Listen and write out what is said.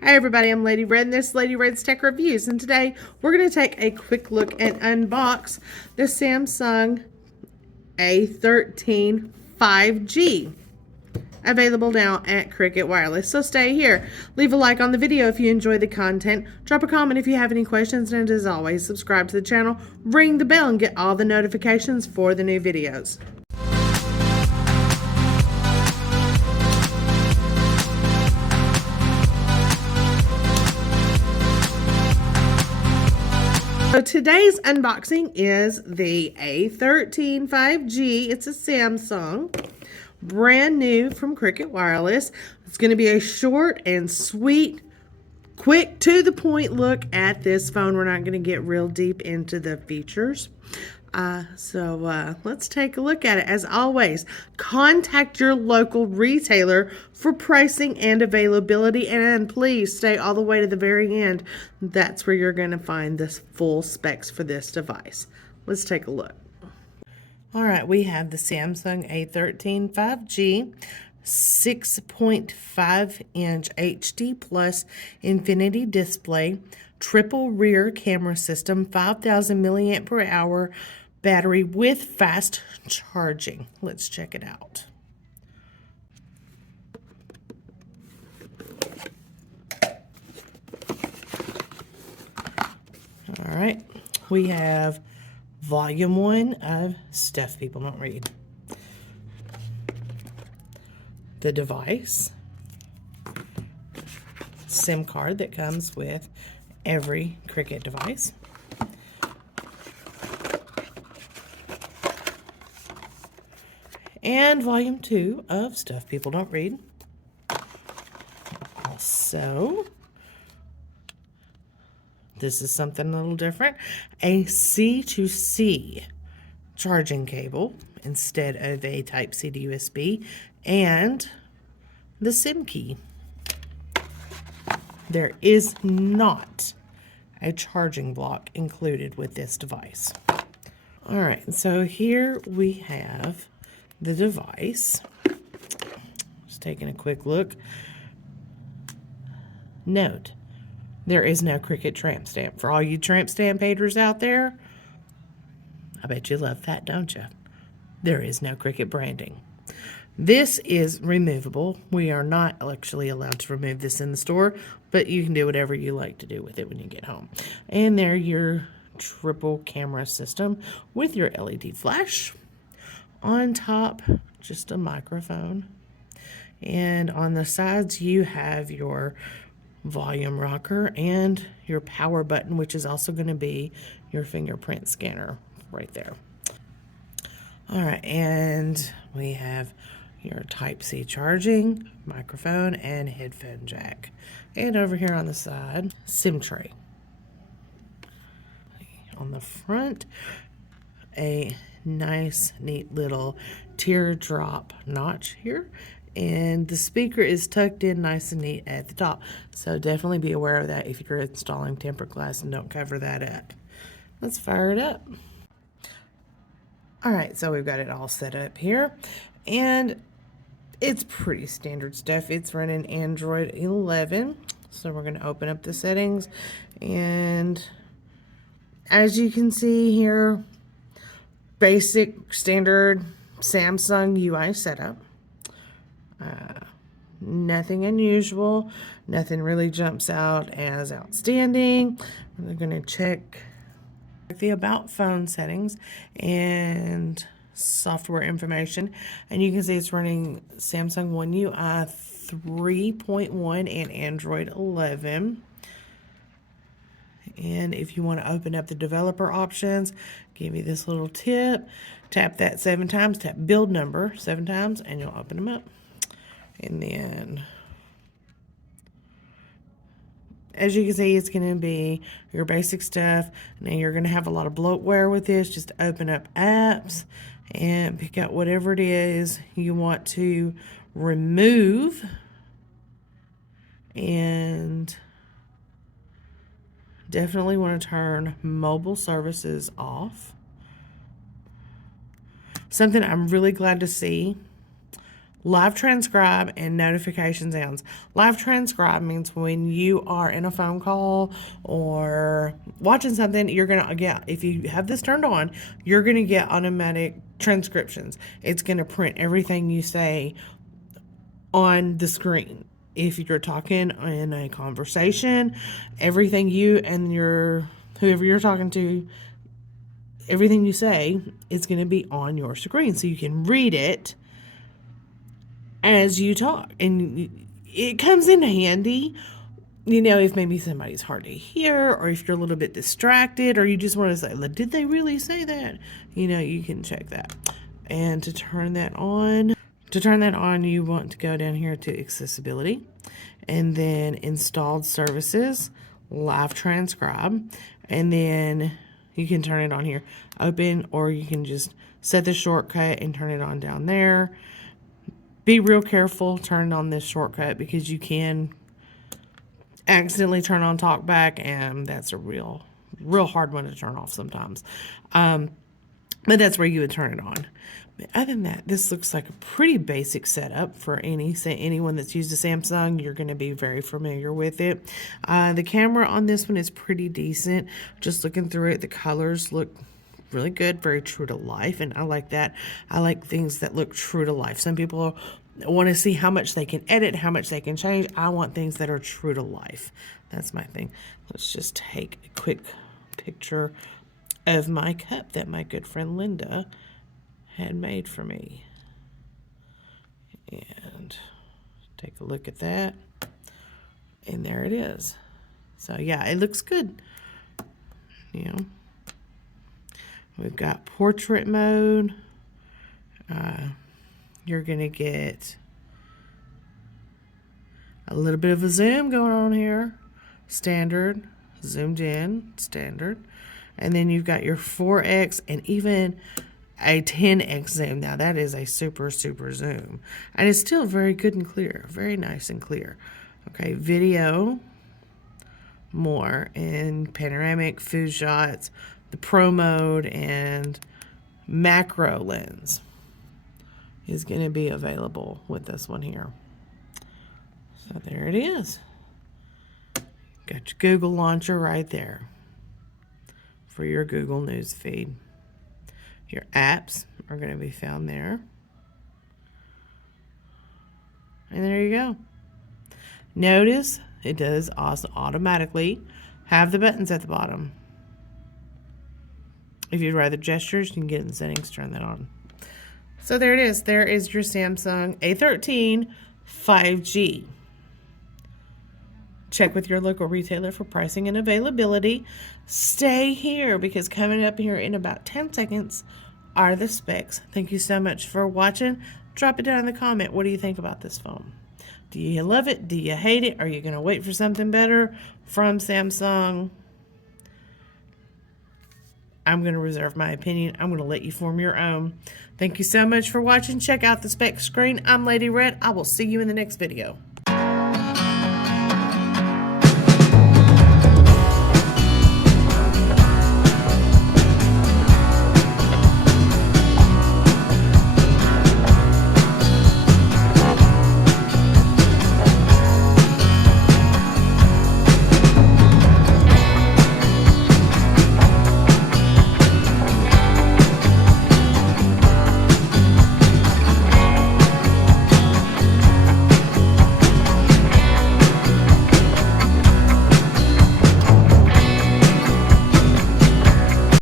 Hi everybody, I'm Lady Red and this is Lady Red's Tech Reviews, and today we're going to take a quick look and unbox the Samsung A13 5G, available now at Cricket Wireless. So stay here, leave a like on the video if you enjoy the content, drop a comment if you have any questions, and as always, subscribe to the channel, ring the bell, and get all the notifications for the new videos. So today's unboxing is the A13 5G. It's a Samsung, brand new from Cricket Wireless. It's going to be a short and sweet, quick to the point look at this phone. We're not going to get real deep into the features. Let's take a look at it. As always, contact your local retailer for pricing and availability, and please stay all the way to the very end. That's where you're going to find the full specs for this device. Let's take a look. All right, we have the Samsung A13 5G, 6.5-inch HD plus infinity display, triple rear camera system, 5,000 milliamp per hour battery with fast charging. Let's check it out. All right, we have volume 1 of Stuff People Don't Read, the device, SIM card that comes with every Cricket device, and volume 2 of Stuff People Don't Read. Also, this is something a little different, a C2C charging cable instead of a Type-C to USB, and the SIM key. There is not a charging block included with this device. All right, so here we have the device. Just taking a quick look. Note, there is no Cricket tramp stamp. For all you tramp stamp haters out there, I bet you love that, don't you? There is no Cricket branding. This is removable. We are not actually allowed to remove this in the store, but you can do whatever you like to do with it when you get home. And there, your triple camera system with your LED flash. On top, just a microphone. And on the sides, you have your volume rocker and your power button, which is also going to be your fingerprint scanner right there. All right, and we have your Type-C charging, microphone, and headphone jack. And over here on the side, SIM tray. On the front, a nice, neat little teardrop notch here. And the speaker is tucked in nice and neat at the top. So definitely be aware of that if you're installing tempered glass and don't cover that up. Let's fire it up. All right, so we've got it all set up here. And it's pretty standard stuff. It's running Android 11. So we're going to open up the settings. And as you can see here, basic standard Samsung UI setup. Nothing unusual. Nothing really jumps out as outstanding. We're going to check the About Phone settings and software information, and you can see it's running Samsung One UI 3.1 and Android 11. And if you want to open up the developer options, give you this little tip. Tap that 7 times, tap build number 7 times, and you'll open them up. And then, as you can see, it's going to be your basic stuff. Now you're going to have a lot of bloatware with this. Just open up apps and pick out whatever it is you want to remove. And definitely want to turn mobile services off. Something I'm really glad to see Live transcribe and notification sounds. Live transcribe means when you are in a phone call or watching something, you're going to get, if you have this turned on, you're going to get automatic transcriptions. It's going to print everything you say on the screen. If you're talking in a conversation, everything you and whoever you're talking to, everything you say is going to be on your screen so you can read it as you talk. And it comes in handy, if maybe somebody's hard to hear, or if you're a little bit distracted, or you just want to say, did they really say that? You can check that. And to turn that on, you want to go down here to accessibility and then installed services, live transcribe, and then you can turn it on here, open, or you can just set the shortcut and turn it on down there. Be real careful turning on this shortcut because you can accidentally turn on talkback, and that's a real hard one to turn off sometimes. But that's where you would turn it on. But other than that, this looks like a pretty basic setup for anyone that's used a Samsung. You're going to be very familiar with it. The camera on this one is pretty decent. Just looking through it, the colors look really good, very true to life, and I like that. I like things that look true to life. Some people want to see how much they can edit, how much they can change. I want things that are true to life. That's my thing. Let's just take a quick picture of my cup that my good friend Linda had made for me. And take a look at that. And there it is. So yeah, it looks good. We've got portrait mode. You're going to get a little bit of a zoom going on here. Standard, zoomed in, standard. And then you've got your 4x and even a 10x zoom. Now that is a super zoom. And it's still very good and clear. Very nice and clear. Okay, video, more, and panoramic, food shots, the pro mode, and macro lens is going to be available with this one here. So there it is. Got your Google launcher right there for your Google News feed. Your apps are going to be found there. And there you go. Notice it does also automatically have the buttons at the bottom. If you'd rather gestures, you can get in the settings, turn that on. So there it is. There is your Samsung A13 5G. Check with your local retailer for pricing and availability. Stay here because coming up here in about 10 seconds are the specs. Thank you so much for watching. Drop it down in the comment. What do you think about this phone? Do you love it? Do you hate it? Are you going to wait for something better from Samsung? I'm going to reserve my opinion. I'm going to let you form your own. Thank you so much for watching. Check out the spec screen. I'm Lady Red. I will see you in the next video.